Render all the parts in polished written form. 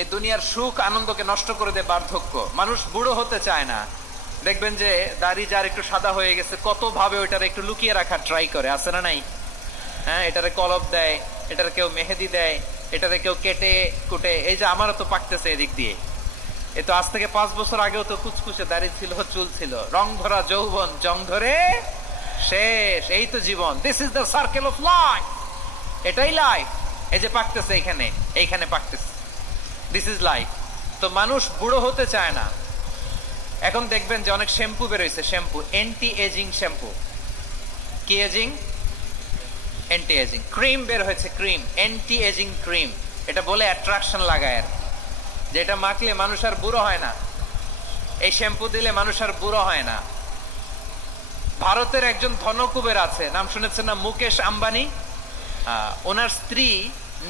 এই দুনিয়ার সুখ আনন্দকে নষ্ট করে দেয় বার্ধক্য। মানুষ বুড়ো হতে চায় না। দেখবেন যে দাড়ি যার একটু সাদা হয়ে গেছে কত ভাবে ওইটারে একটু লুকিয়ে রাখার ট্রাই করে, আছে না নাই? হ্যাঁ, এটারে কলপ দেয়, এটারে কেউ মেহেদি দেয়, এটারে কেউ কেটে কুটে। এই যে আমারও তো পাকতেছে এদিক দিয়ে। এ তো আজ থেকে 5 বছর আগেও তো কুচকুচে দাড়ি ছিল, চুল ছিল, রং ধরা যৌবন জং ধরে শেষ। এই তো জীবন। This is the circle of life. এটাই লাইফ। এই যে পাকতেছে এইখানে, এইখানে পাকতেছে। This is life. তো মানুষ বুড়ো হতে চায় না। এখন দেখবেন যে অনেক শ্যাম্পু বেরোইছে, শ্যাম্পু অ্যান্টি এজিং শ্যাম্পু। কি এজিং? Anti ageing. ক্রিম বের হয়েছে, ক্রিম অ্যান্টি এজিং ক্রিম। এটা বলে অ্যাট্রাকশন লাগায়, যেটা মাখলে মানুষ আর বুড়ো হয় না। এই শ্যাম্পু দিলে মানুষ আর বুড়ো হয় না। ভারতের একজন ধনকুবের আছে, নাম শুনেছেন না? মুকেশ আম্বানি। ওনার স্ত্রী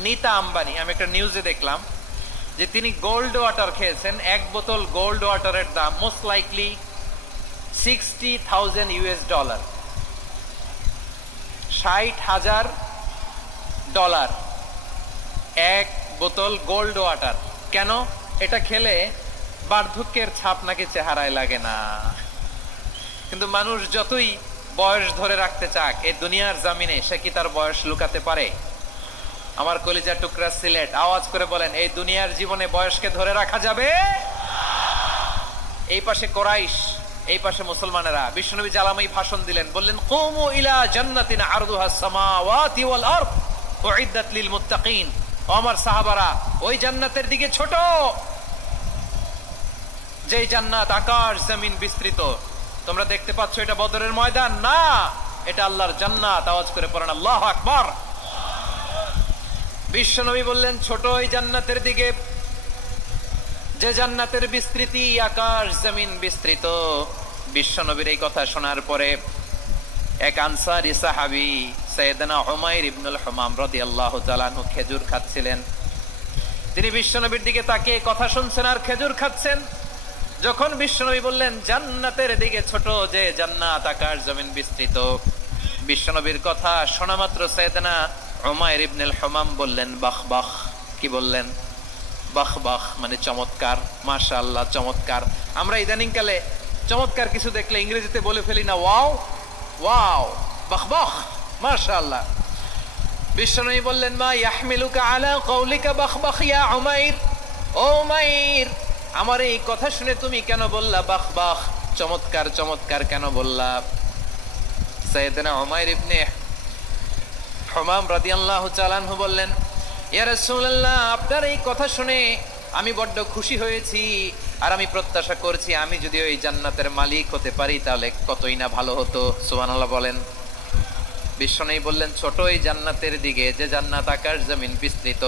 নীতা আম্বানি, আমি একটা নিউজে দেখলাম যে তিনি গোল্ড ওয়াটার খেয়েছেন। 1 বোতল গোল্ড ওয়াটারের দাম মোস্ট লাইকলি $60,000 $60,000 1 বোতল গোল্ড ওয়াটার। কেন? এটা খেলে বার্ধক্যের ছাপ নাকি চেহারায় লাগে না। কিন্তু মানুষ যতই বয়স ধরে রাখতে চাক এই দুনিয়ার জামিনে, সে কি তার বয়স লুকাতে পারে? আমার কলিজার টুকরা সিলেট, আওয়াজ করে বলেন, এই দুনিয়ার জীবনে বয়সকে ধরে রাখা যাবে? এই পাশে কোরাইশ, এই পাশে মুসলমানেরা। বিশ্বনবী জালামাই ভাষণ দিলেন, বললেন, কুমু ইলা জান্নাতিন আরদুহাস সামাওয়াতি ওয়াল আরদ উইদ্দাত লিল মুত্তাকিন। ও আমার সাহাবারা, ওই জান্নাতের দিকে ছোট, যেই জান্নাত আকাশ জমিন বিস্তৃত। তোমরা দেখতে পাচ্ছ এটা বদরের ময়দান না, এটা আল্লাহর জান্নাত। আওয়াজ করে পড়েন আল্লাহু আকবার। বিশ্বনবী বললেন, ছোট ওই জান্নাতের দিকে যে জান্নাতের বিস্তৃতি আকাশ জমিন বিস্তৃত। বিশ্বনবীর এই কথা শোনার পরে এক আনসারী সাহাবী সাইয়েদনা উমাইর ইবনুল হুমাম রাদিয়াল্লাহু তাআলা আনহু খেজুর খাচ্ছিলেন। তিনি বিশ্বনবীর দিকে তাকিয়ে কথা শুনছেন আর খেজুর খাচ্ছেন। যখন বিশ্বনবী বললেন জান্নাতের দিকে ছোট যে জান্নাত আকাশ জমিন বিস্তৃত, বিশ্বনবীর কথা শোনা মাত্র সাইয়েদনা উমাইর ইবনুল হুমাম বললেন বাহ বাহ। কি বললেন? বাহ বাহ মানে চমৎকার, মাশাআল্লাহ চমৎকার। আমরা ইদানিং কালে চমৎকার কিছু দেখলে ইংরেজিতে বলে ফেলি না, ওয়াও ওয়াও, বাহ বাহ, মাশাআল্লাহ। বিশ্বনবী বললেন, মা ইয়াহমিলুকা আলা কওলিকা বাহ বাহ ইয়া উমাইর। ও উমাইর, আমার এই কথা শুনে তুমি কেন বললা বাহ বাহ, চমৎকার চমৎকার কেন বললা? সাইয়েদনা উমাইর ইবনে হুমাম রাদিয়াল্লাহু তাআলা আনহু বললেন, ইয়া রাসূলুল্লাহ, আপনার এই কথা শুনে আমি বড্ড খুশি হয়েছি, আর আমি প্রত্যাশা করছি আমি যদি ওই জান্নাতের মালিক হতে পারি তাহলে কতই না ভালো হতো। সুবহানাল্লাহ বলেন। বিশ্বনবী বললেন, ছোট এই জান্নাতের দিকে যে জান্নাত আকাশ জমিন বিস্তৃত।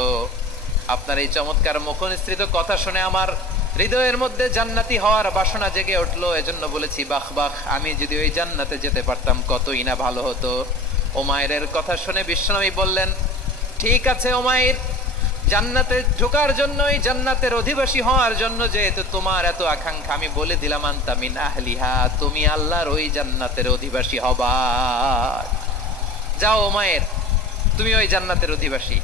আপনার এই চমৎকার মুখনিসৃত কথা শুনে আমার হৃদয়ের মধ্যে জান্নাতি হওয়ার বাসনা জেগে উঠলো, এজন্য বলেছি বাহ বাহ, আমি যদি ওই জান্নাতে যেতে পারতাম কতই না ভালো হতো। উমাইরের কথা শুনে বিশ্বনবী বললেন, ঠিক আছে উমাইর, জান্নাতে ঢোকার জন্য, এই জান্নাতের অধিবাসী হওয়ার জন্য যেহেতু তোমার এত আকাঙ্ক্ষা, আমি বলে দিলাম আনতা মিন আহলিহা, তুমি আল্লাহর ওই জান্নাতের অধিবাসী হবা। যাও উমাইর, তুমি ওই জান্নাতের অধিবাসী,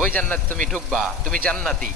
ওই জান্নাতে তুমি ঢুকবা, তুমি জান্নাতি।